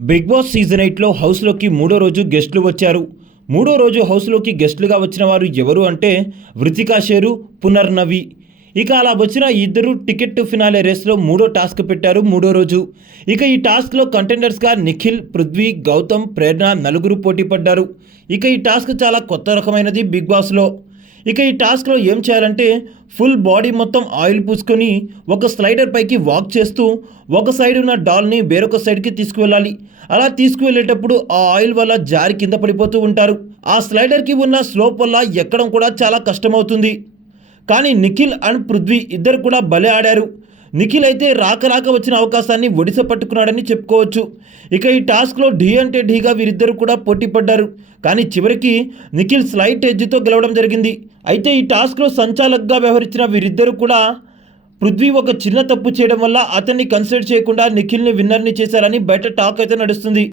Big boss season 8లో హౌస్లోకి మూడో రోజు గెస్టులు వచ్చారు. మూడో రోజు హౌస్లోకి గెస్టులుగా వచ్చిన వారు ఎవరు అంటే వృతికా షేరు, పునర్నవి. ఇక అలా వచ్చిన ఇద్దరు టికెట్ టు ఫినాలే రేస్లో మూడో టాస్క్ పెట్టారు మూడో రోజు. ఇక ఈ టాస్క్లో కంటెండర్స్గా నిఖిల్, పృథ్వీ, గౌతమ్, ప్రేరణ నలుగురు పోటీ పడ్డారు. ఇక ఈ టాస్క్ చాలా కొత్త రకమైనది బిగ్ బాస్లో. ఇక ఈ టాస్క్లో ఏం చేయాలంటే ఫుల్ బాడీ మొత్తం ఆయిల్ పూసుకొని ఒక స్లైడర్ పైకి వాక్ చేస్తూ ఒక సైడ్ ఉన్న డాల్ని వేరొక సైడ్కి తీసుకువెళ్ళాలి. అలా తీసుకువెళ్ళేటప్పుడు ఆ ఆయిల్ వల్ల జారి కింద పడిపోతూ ఉంటారు. ఆ స్లైడర్కి ఉన్న స్లోప్ వల్ల ఎక్కడం కూడా చాలా కష్టమవుతుంది. కానీ నిఖిల్ అండ్ పృథ్వీ ఇద్దరు కూడా భలే ఆడారు. నిఖిల్ అయితే రాక వచ్చిన అవకాశాన్ని ఒడిస పట్టుకున్నాడని చెప్పుకోవచ్చు. ఇక ఈ టాస్క్లో ఢీ అంటే ఢీగా వీరిద్దరు కూడా పోటీ పడ్డారు. కానీ చివరికి నిఖిల్ స్లైట్ ఎడ్జ్తో గెలవడం జరిగింది. అయితే ఈ టాస్క్లో సంచాలకుగా వ్యవహరించిన వీరిద్దరూ కూడా పృథ్వీ ఒక చిన్న తప్పు చేయడం వల్ల అతన్ని కన్సిడర్ చేయకుండా నిఖిల్ని విన్నర్ని చేశారని బయట టాక్ అయితే నడుస్తుంది.